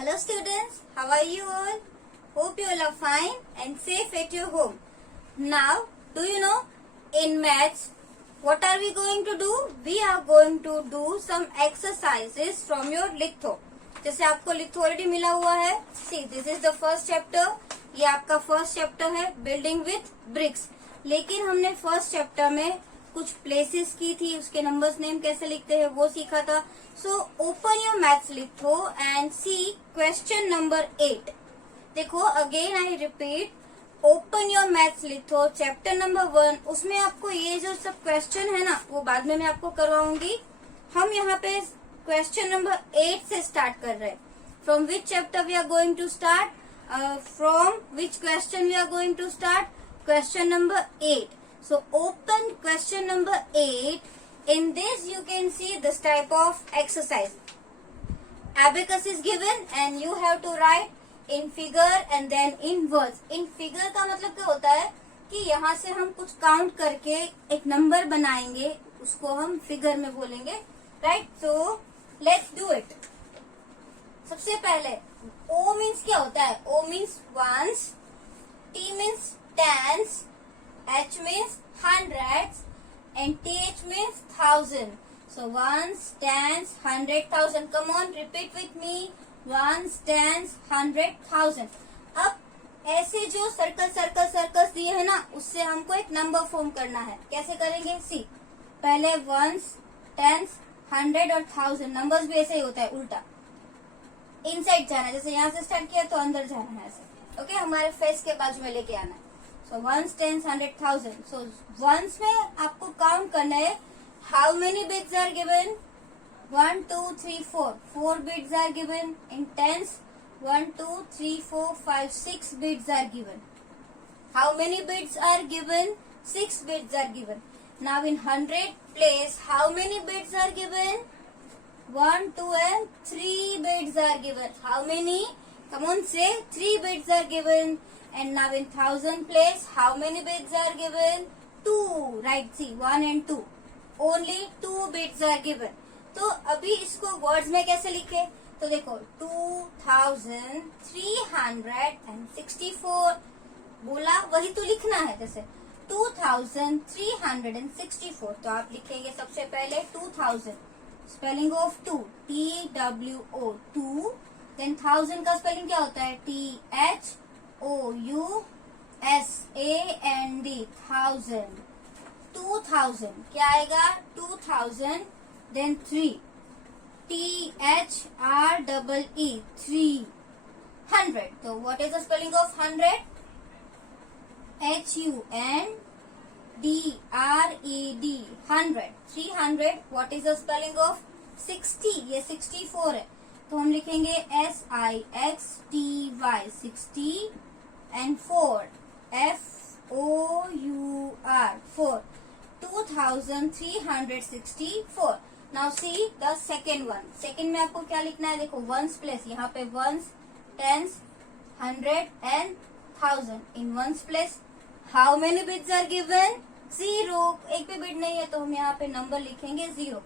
Hello students, how are you all? Hope you all are fine and safe at your home. Now, do you know in maths what are we going to do? We are going to do some exercises from your litho. जैसे आपको litho already मिला हुआ है. See, this is the first chapter. ये आपका first chapter है building with BRICS. लेकिन हमने फर्स्ट चैप्टर में कुछ प्लेसेस की थी, उसके नंबर्स नेम कैसे लिखते हैं वो सीखा था. So open your maths litho and see question number 8. देखो again I repeat, open your maths litho chapter number 1. उसमें आपको ये जो सब क्वेश्चन है ना वो बाद में मैं आपको करवाऊंगी. हम यहाँ पे क्वेश्चन नंबर 8 से स्टार्ट कर रहे हैं. From which chapter we are going to start? From which question we are going to start? Question number 8. So open question number 8. In this you can see this type of exercise. Abacus is given and you have to write in figure and then in words. In figure का मतलब क्या होता है कि यहाँ से हम कुछ काउंट करके एक नंबर बनाएंगे, उसको हम फिगर में बोलेंगे, right? So let's do it. सबसे पहले O मीन्स क्या होता है? O means once, T means tens, H means hundreds and TH means thousand. So ones, tens, 100,000. Come on, repeat with me. Ones, tens, 100,000. अब ऐसे जो सर्कल्स दिए हैं ना, उससे हमको एक नंबर फॉर्म करना है. कैसे करेंगे? सी, पहले वंस, टेंस, 100 और 1000 नंबर्स भी ऐसे ही होता है, उल्टा इनसाइड जाना है. जैसे यहाँ से स्टार्ट किया तो अंदर जाना है ऐसे. ओके, हमारे फेस के बाजू में लेके आना है. So ones, tens, 100,000. So ones में आपको काउंट करना है. How many bits are given? 1, 2, 3, 4. 4 bits are given. In tens, 1, 2, 3, 4, 5, 6 bits are given. How many bits are given? 6 bits are given. Now in 100 place, how many bits are given? 1, 2 and 3 bits are given. How many? Come on, say 3 bits are given. And now in 1000 place, how many bits are given? 2, right? See, 1 and 2. Only 2 bits are given. तो अभी इसको words में कैसे लिखे? तो देखो 2364 बोला, वही तो लिखना है. जैसे 2364 तो आप लिखेंगे सबसे पहले 2000. Spelling of 2, TWO 2. देन 1000 का स्पेलिंग क्या होता है? THOUSAND 1000. 2000 क्या आएगा? 2000. Then 3, THREE 300. तो what is the spelling of 100? HUNDRED 100. 300. What is the spelling of 60? ये 64 है तो हम लिखेंगे SIXTY 60 and 4 FOUR 4. 2364. Now see the second one. Second में आपको क्या लिखना है? देखो वंस प्लेस, यहाँ पे once, tens, 100 and 1000. In ones place, how many bits are given? 0. एक भी बिट नहीं है तो हम यहाँ पे नंबर लिखेंगे 0.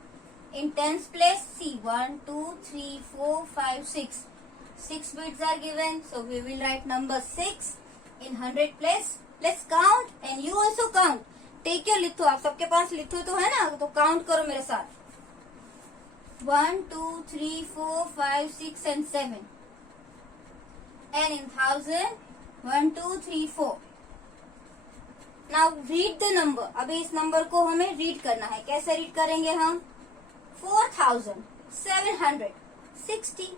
In tens place, see 1, 2, 3, 4, 5, 6. 6 bits are given, so we will write number 6. In 100 place, let's count and you also count. Take your litho. आप सबके पास लिथो तो है ना, तो काउंट करो मेरे साथ. 1, 2, 3, 4, 5, 6 and 7. And in 1000, 1, 2, 3, 4. Now read the number. अभी इस नंबर को हमें रीड करना है. कैसे रीड करेंगे हम? 4760.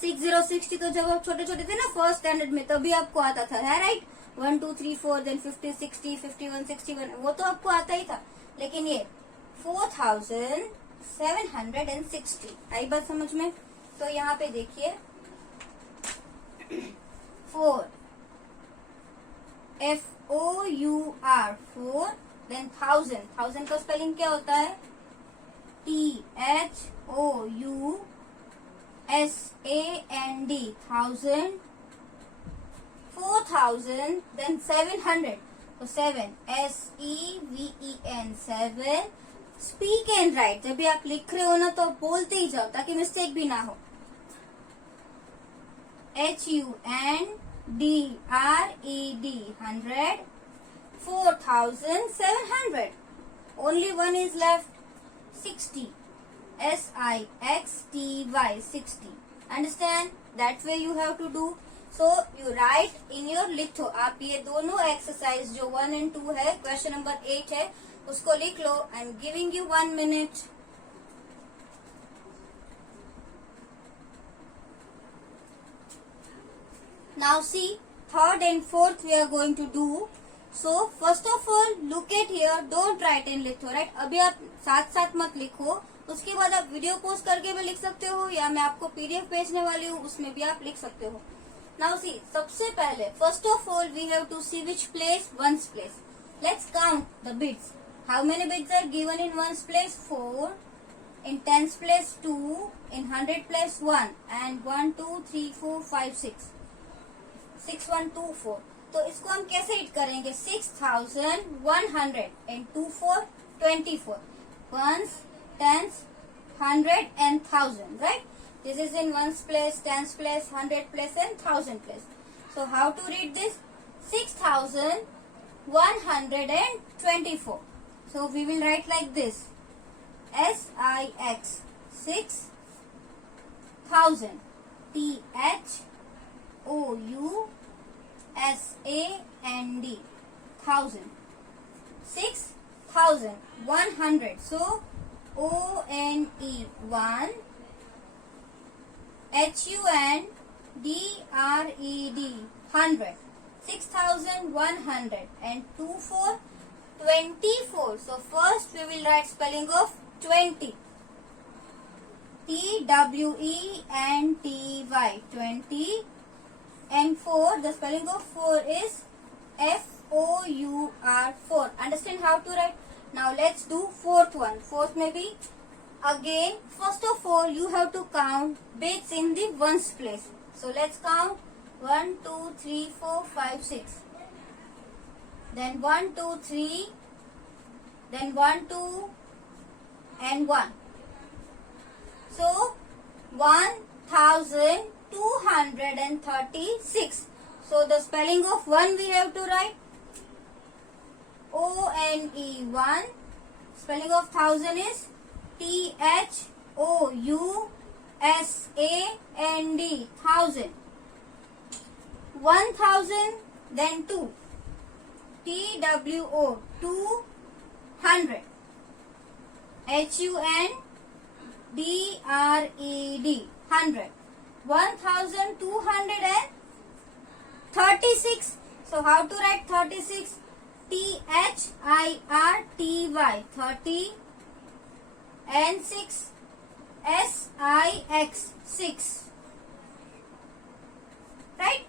60 तो जब आप छोटे छोटे थे ना फर्स्ट स्टैंडर्ड में तभी आपको आता था, है राइट? 1, 2, 3, 4, देन 50, 60, 51, 61 वो तो आपको आता ही था. लेकिन ये 4760. आई बात समझ में? तो यहाँ पे देखिए 4 FOUR 4. देन 1000 का स्पेलिंग क्या होता है? THOUSAND 1000. 4000. Then 700. So 7 SEVEN 7. Speak and right. जब भी आप लिख रहे हो ना तो बोलते ही जाओ ताकि मिस्टेक भी ना हो. HUNDRED 100, 4700. Only one is left, 60. SIXTY 60. Understand? That way you have to do. So you write in your लिखो. आप ये दोनों एक्सरसाइज जो 1 and 2 है, क्वेश्चन नंबर 8 है, उसको लिख लो. I am giving you 1 minute. Now see, third and fourth we are going to do. So first of all, look at here. Don't write in litho, right? अभी आप साथ साथ मत लिखो. उसके बाद आप वीडियो पोस्ट करके भी लिख सकते हो, या मैं आपको पीडीएफ भेजने वाली हूँ, उसमें भी आप लिख सकते हो. Now see, सबसे पहले first of all we have to see which place, ones place. Let's count the bits. How many bits are given in ones place? 4. In tens place 2. In hundred place 1. And 1, 2, 3, 4, 5, 6. 6, 1, 2, 4. तो इसको हम कैसे hit करेंगे? 6100 and 2, 4, 24. Ones, tens, 100 and 1000, right? This is in ones place, tens place, 100 place and 1000 place. So how to read this? 6124. So we will write like this. SIX 6000. THOUSAND 1000. 6100. So ONE 1. HUNDRED 100. 6100 and 2, 4, 24. So first we will write spelling of 20. TWENTY 20. And 4, the spelling of 4 is FOUR 4. Understand how to write? Now let's do fourth one. Fourth maybe. Again, first of all, you have to count bits in the ones place. So let's count 1, 2, 3, 4, 5, 6. Then 1, 2, 3. Then 1, 2, and 1. So 1236. So the spelling of 1 we have to write ONE 1. Spelling of 1000 is THOUSAND 1000. 1000, then 2. TWO 200. HUNDRED 100. 1236. So how to write 36? THIRTY 30 and 6 SIX 6. Right?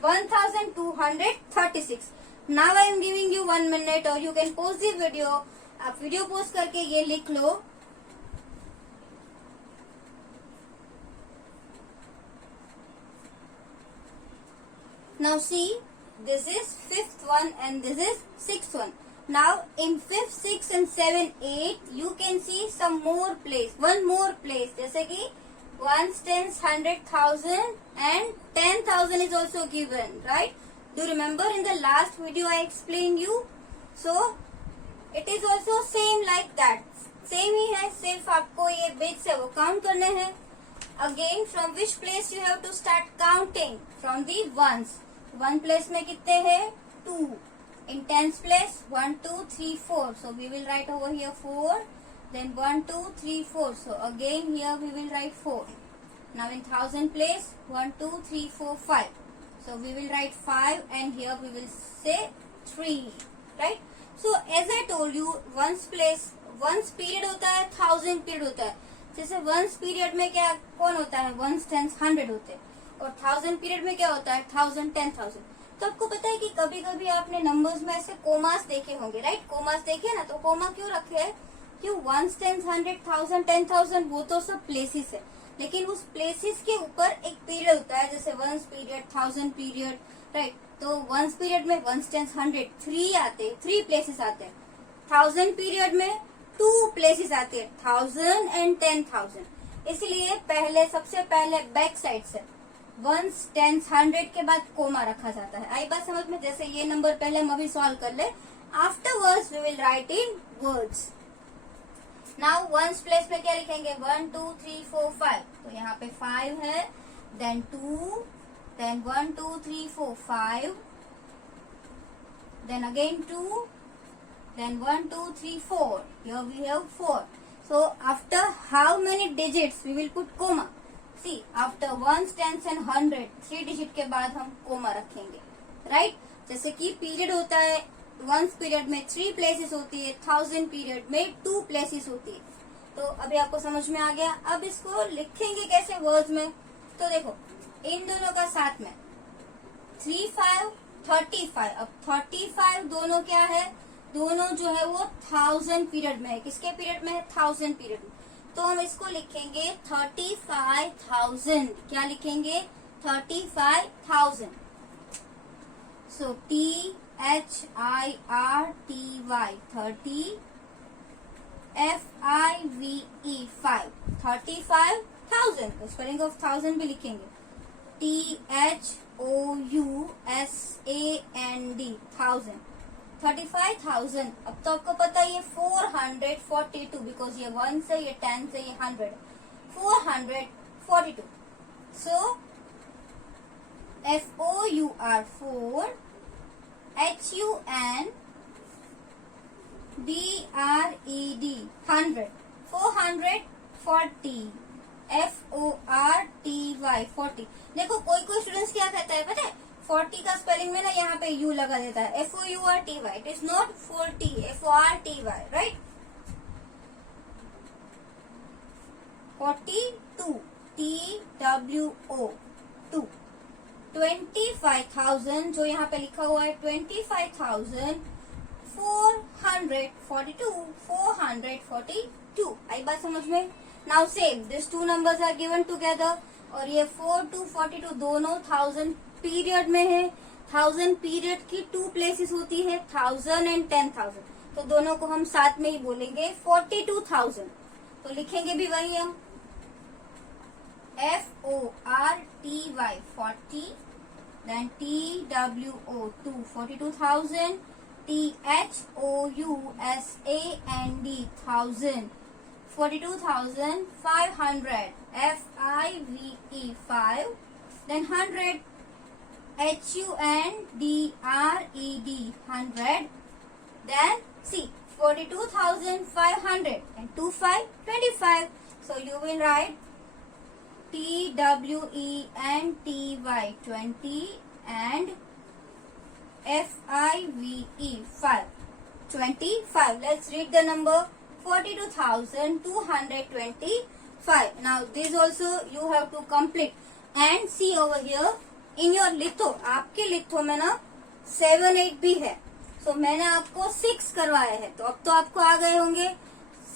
1236. Now I am giving you 1 minute, or you can pause the video. आप video post करके ये लिख लो. Now see, this is fifth one and this is sixth one. Now in 5th, 6th and 7, 8 you can see some more place, one more place. जैसे कि ones, tens, 100,000 and 10,000 is also given, right? Do you remember in the last video I explained you? So it is also same like that. Same ही है, सिर्फ आपको ये bits है वो count करने हैं. Again, from which place you have to start counting? From the ones. One place में कितने हैं? 2. In tens place 1, 2, 3, 4. So we will write over here 4. Then 1, 2, 3, 4. So again here we will write 4. Now in thousand place 1, 2, 3, 4, 5. So we will write 5 and here we will say 3. Right? So as I told you, ones place, ones period होता है, thousand period होता है. जैसे ones period में क्या कौन होता है? ones, tens, 100 होते हैं. और 1000 पीरियड में क्या होता है? 1000, 10,000. तो आपको पता है कि कभी कभी आपने नंबर्स में ऐसे कोमास देखे होंगे, राइट? कोमास देखे ना, तो कोमा क्यों रखे हैं? क्यों? 1, 10, 100, 1000, 10,000 वो तो सब प्लेसेस है, लेकिन उस प्लेसेस के ऊपर एक पीरियड होता है, जैसे 1 पीरियड, 1000 पीरियड, राइट? तो 1 पीरियड में 1, 10, 100 3 आते हैं, 3 प्लेसेस आते हैं. 1000 पीरियड में 2 प्लेसेस आते हैं, 1000 and 10,000. इसलिए पहले सबसे पहले बैक साइड से वंस, टेंस, 100 के बाद कोमा रखा जाता है। आई बात समझ में? जैसे ये नंबर पहले हम अभी सॉल्व कर ले, afterwards we will write in words. Now once place में क्या लिखेंगे? 1 2 3 4 5, तो यहाँ पे 5 है, then 2, then 1 2 3 4 5, then again 2, then 1 2 3 4, here we have 4. So after how many digits we will put comma? See, after ones, tens and 100, 3 digit के बाद हम कोमा रखेंगे, राइट? जैसे कि पीरियड होता है, वंस पीरियड में 3 प्लेसेस होती है, 1000 पीरियड में 2 प्लेसेस होती है। तो अभी आपको समझ में आ गया। अब इसको लिखेंगे कैसे वर्ड्स में? तो देखो, इन दोनों का साथ में 3 5 35। अब 35 दोनों क्या है? दोनों जो है वो 1000 पीरियड में है। किसके पीरियड में है? 1000 पीरियड में। तो हम इसको लिखेंगे 35,000। क्या लिखेंगे? 35,000। सो THIRTY, 30 FIVE 5, 35,000। स्पेलिंग ऑफ 1000 भी लिखेंगे, THOUSAND, 1000, 35,000। अब तो आपको पता है ये 442, बिकॉज ये 1 से, ये 10 से, ये 100, 442। सो FOUR 4, HUNDRED 100, 440, FORTY 40। देखो कोई कोई स्टूडेंट्स क्या कहता है पता है? 40 का स्पेलिंग में ना यहाँ पे यू लगा देता है, FOURTY। It is not 40, FORTY, right? 42, TWO 2, 25,000, जो यहाँ पे लिखा हुआ है 25,442, 442। आई बात समझ में? Now same this two numbers are given together, और ये 4 2 42 दोनों 1000 पीरियड में है। 1000 पीरियड की 2 प्लेसेस होती है, 1000 एंड 10,000, तो दोनों को हम साथ में ही बोलेंगे 42,000। तो लिखेंगे भी वही हम, FORTY 40, then TWO 2, 42,000, THOUSAND 1000, 42,500, FIVE 5, then 100, HUNDRED 100, then see 42,500 and 25, 25. So you will write TWENTY 20 and FIVE 5, 25. Let's read the number 42,225. Now this also you have to complete and see over here in your litho. आपके litho में ना 7 8 भी है, so मैंने आपको 6 करवाया है, तो अब तो आपको आ गए होंगे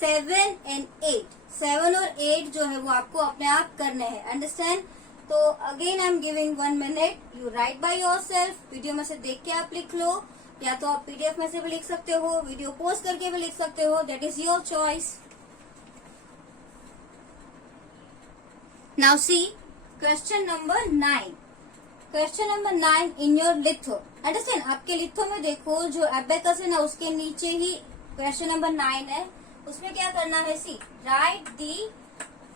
7 and 8। 7 और 8 जो है वो आपको अपने आप करने हैं, अंडरस्टैंड? तो again I am giving 1 minute, you right by yourself. Video में से देख के आप लिख लो, या तो आप PDF में से भी लिख सकते हो, वीडियो पोस्ट करके भी लिख सकते हो, that is your choice. Now see question number 9। Question number 9 in your litho, understand? आपके लिथो में देखो जो एबेकस है ना, उसके नीचे ही क्वेश्चन नंबर 9 है। उसमें क्या करना है? See write the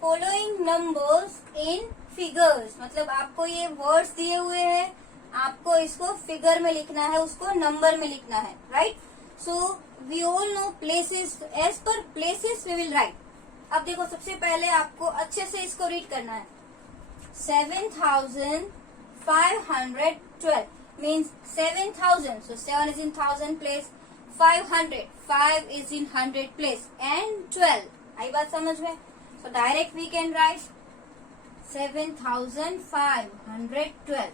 following numbers in figures. मतलब आपको ये वर्ड्स दिए हुए हैं, आपको इसको फिगर में लिखना है, उसको नंबर में लिखना है, right? So we all know places, as per places we will write. अब देखो सबसे पहले आपको अच्छे से इसको रीड करना है। 7,512 means 7,000, so 7 is in 1000 place, 500, 5 is in 100 place, and 12। आई बात समझ में? So direct we can write 7,512।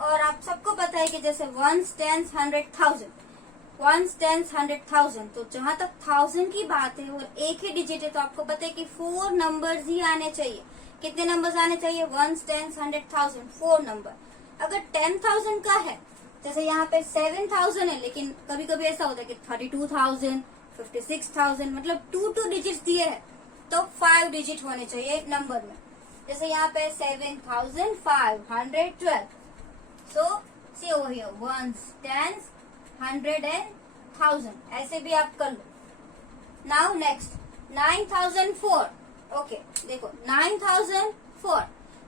और आप सबको पता है कि जैसे 1 10 100,000, 1 10 100,000, तो जहां तक 1000 की बात है और एक ही डिजिट है, तो आपको पता है कि 4 नंबर्स ही आने चाहिए। कितने नंबर्स आने चाहिए? 1 10 100,000, 4 नंबर। अगर 10,000 का है, जैसे यहाँ पे 7,000 है, लेकिन कभी कभी ऐसा होता है कि 32,000, 56,000, मतलब 2 डिजिट दिए हैं, तो 5 डिजिट होने चाहिए नंबर में। जैसे यहाँ पे 7512, so see over here ones, tens, 100 and 1000, ऐसे भी आप कर लो। नाउ नेक्स्ट 9004, ओके देखो 9004,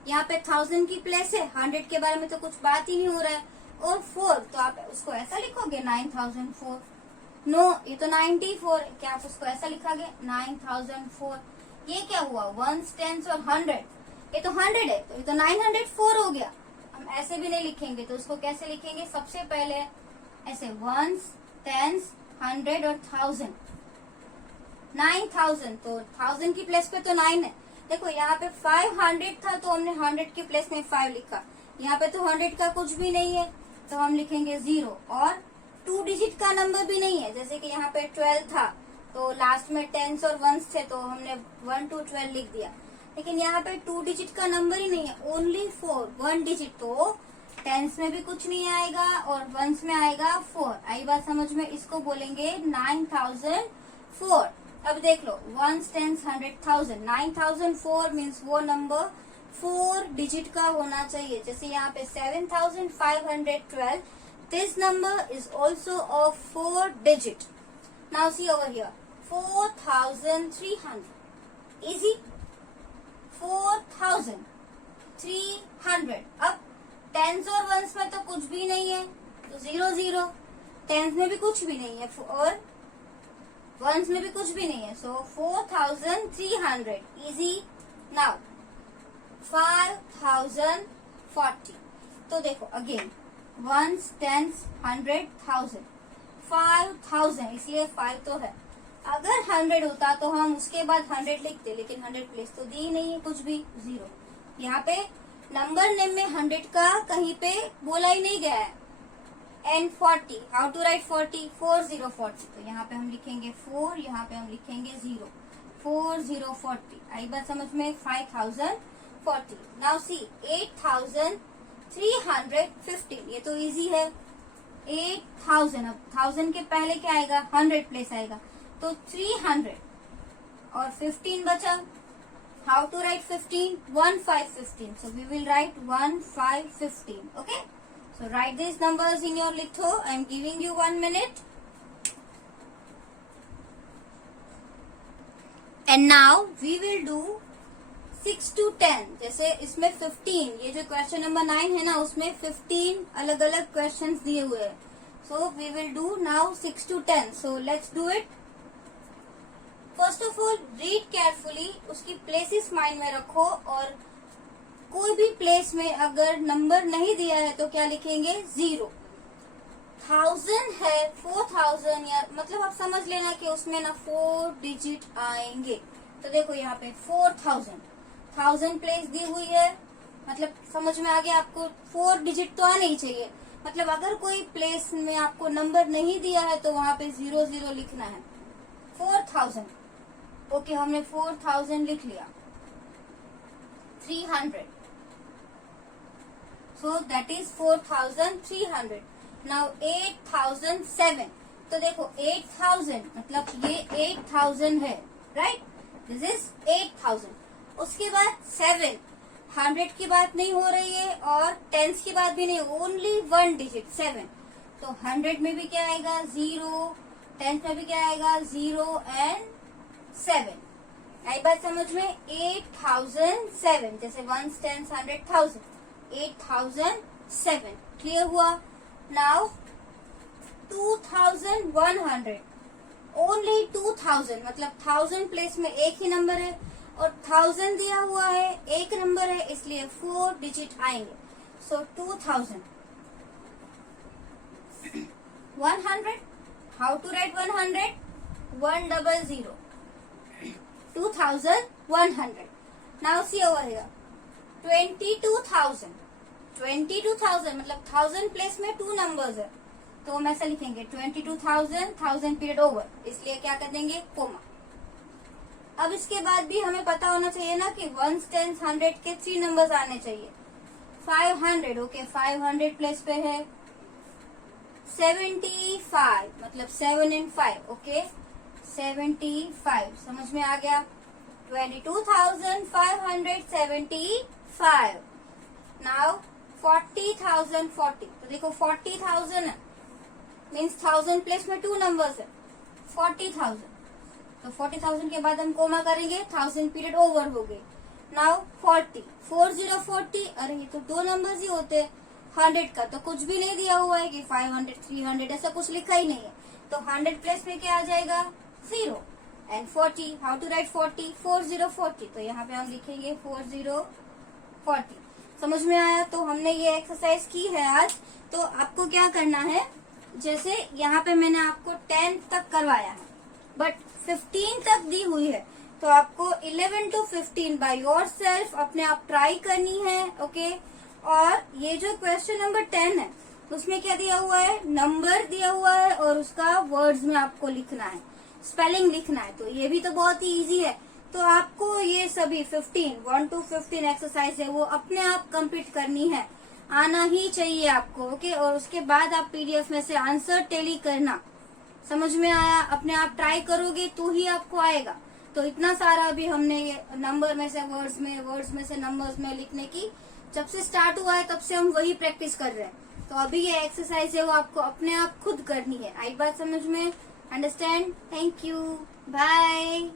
यहाँ पे 1000 की प्लेस है, 100 के बारे में तो कुछ बात ही नहीं हो रहा है, और 4 तो आप उसको ऐसा लिखोगे 9004। नो, ये तो 94 है, क्या आप उसको ऐसा लिखोगे 9004? ये क्या हुआ, वंस, टेंस और 100, ये तो 100 है, तो ये तो 904 हो गया। हम ऐसे भी नहीं लिखेंगे, तो उसको कैसे लिखेंगे, सबसे पहले ऐसे वंस, टेंस, 100 और 1000, 9000, तो 1000 की प्लेस पे तो 9 है। देखो यहाँ पे 500 था तो हमने 100 की प्लेस में 5 लिखा, यहाँ पे तो 100 का कुछ भी नहीं है तो हम लिखेंगे 0, और 2 डिजिट का नंबर भी नहीं है, जैसे कि यहाँ पे 12 था तो लास्ट में टेंस और वंस थे तो हमने 1 to 12 लिख दिया, लेकिन यहाँ पे 2 डिजिट का नंबर ही नहीं है, ओनली 4, 1 डिजिट, तो टेंस में भी कुछ नहीं आएगा और वंस में आएगा 4। आई बात समझ में, इसको बोलेंगे 9004। अब देख लो वंस, टेंस, 100, 1000, 9004 मीन्स वो नंबर 4 डिजिट का होना चाहिए। जैसे यहाँ पे 7512, this number is also of 4 digit. Now see over here, 4300, easy, 4300। अब टेंस और वंस में तो कुछ भी नहीं है तो 00, टेंस में भी कुछ भी नहीं है और वंस में भी कुछ भी नहीं है, सो 4300, इजी। नाउ 5040, तो देखो अगेन वंस, टेंस, 100, 1000, 5000, इसलिए 5 तो है। अगर 100 होता तो हम उसके बाद 100 लिखते, लेकिन 100 प्लेस तो दी नहीं है, कुछ भी 0। यहाँ पे नंबर नेम में 100 का कहीं पे बोला ही नहीं गया है। एंड 40, हाउ टू राइट 40, 4040, तो यहाँ पे हम लिखेंगे 4, यहाँ पे हम लिखेंगे 0, 4040। आई बात समझ में, 5040। नाउ सी 8315, ये तो इजी है, 8000। अब 1000 के पहले क्या आएगा, 100 प्लेस आएगा, तो 300 और 15 बचा। How to write 15, 1515, so we will write 1515, okay? So write these numbers in your litho. I am giving you 1 minute. And now we will do 6 to 10. जैसे इसमें 15, ये जो क्वेश्चन नंबर 9 है ना, उसमें 15 अलग अलग क्वेश्चंस दिए हुए हैं। So we will do now 6 to 10. So let's do it. First of all read carefully, उसकी प्लेसेस माइंड में रखो, और कोई भी प्लेस में अगर नंबर नहीं दिया है तो क्या लिखेंगे, 0। 1000 है, 4000, या मतलब आप समझ लेना कि उसमें ना 4 डिजिट आएंगे। तो देखो यहाँ पे 4000, 1000 प्लेस दी हुई है, मतलब समझ में आ गया आपको, 4 डिजिट तो आने ही चाहिए। मतलब अगर कोई प्लेस में आपको नंबर नहीं दिया है तो वहां पे 00 लिखना है। 4000, ओके हमने 4000 लिख लिया। 300, so that is 4300. Now 8007, तो देखो 8000 मतलब ये 8000 है, राइट, दिस इज 8000। उसके बाद 7, 100 की बात नहीं हो रही है और टेंस की बात भी नहीं, ओनली 1 डिजिट 7। तो 100 में भी क्या आएगा, 0, टेंस में भी क्या आएगा, 0 एंड 7। आई बात समझ में, 8007, जैसे 1, 10, 100, 1000, 8007, क्लियर हुआ। नाउ 2100, ओनली 2000, मतलब 1000 प्लेस में एक ही नंबर है और 1000 दिया हुआ है, एक नंबर है, इसलिए 4 डिजिट आएंगे। So 2000, 100, how to write 100, 100, 2100। Now see over here 22,000, 22,000 मतलब 1000 प्लेस में 2 नंबर्स है, तो हम ऐसा लिखेंगे 22,000, 1000 पीरियड ओवर, इसलिए क्या कर देंगे, कोमा। अब इसके बाद भी हमें पता होना चाहिए ना कि 1, 10, 100 के 3 नंबर्स आने चाहिए। 500, ओके 500 प्लेस पे है। 75 मतलब 7 and 5, ओके 75, समझ में आ गया। 22,575. Now 40,040. तो देखो 40,000 है, मीन्स 1000 प्लेस में 2 नंबर्स है, 40,000. तो 40,000 के बाद हम कोमा करेंगे, 1000 पीरियड ओवर हो गए. नाउ 40, अरे ये तो 2 नंबर्स ही होते हैं. 100 का तो कुछ भी नहीं दिया हुआ है कि 500, 300 ऐसा कुछ लिखा ही नहीं है. तो 100 प्लेस में क्या आ जाएगा, 0. And 40, how to write 40, 4040. तो यहाँ पे हम लिखेंगे 4040. समझ में आया? तो हमने ये एक्सरसाइज की है आज. तो आपको क्या करना है, जैसे यहाँ पे मैंने आपको 10 तक करवाया है, बट 15 तक दी हुई है, तो आपको 11 to 15 बाय योर सेल्फ अपने आप ट्राई करनी है. ओके. और ये जो क्वेश्चन नंबर 10 है, उसमें क्या दिया हुआ है, नंबर दिया हुआ है और उसका वर्ड्स में आपको लिखना है, स्पेलिंग लिखना है. तो ये भी तो बहुत ही इजी है. तो आपको ये सभी 1 to 15 एक्सरसाइज है वो अपने आप कंप्लीट करनी है, आना ही चाहिए आपको. ओके. और उसके बाद आप पीडीएफ में से आंसर टैली करना. समझ में आया? अपने आप ट्राई करोगे तो ही आपको आएगा. तो इतना सारा अभी हमने ये नंबर में से वर्ड्स में से नंबर्स में लिखने की जब से स्टार्ट हुआ है तब से हम वही प्रैक्टिस कर रहे हैं. तो अभी ये एक्सरसाइज है वो आपको अपने आप खुद करनी है. आई बात समझ में? अंडरस्टैंड? Thank you. बाय.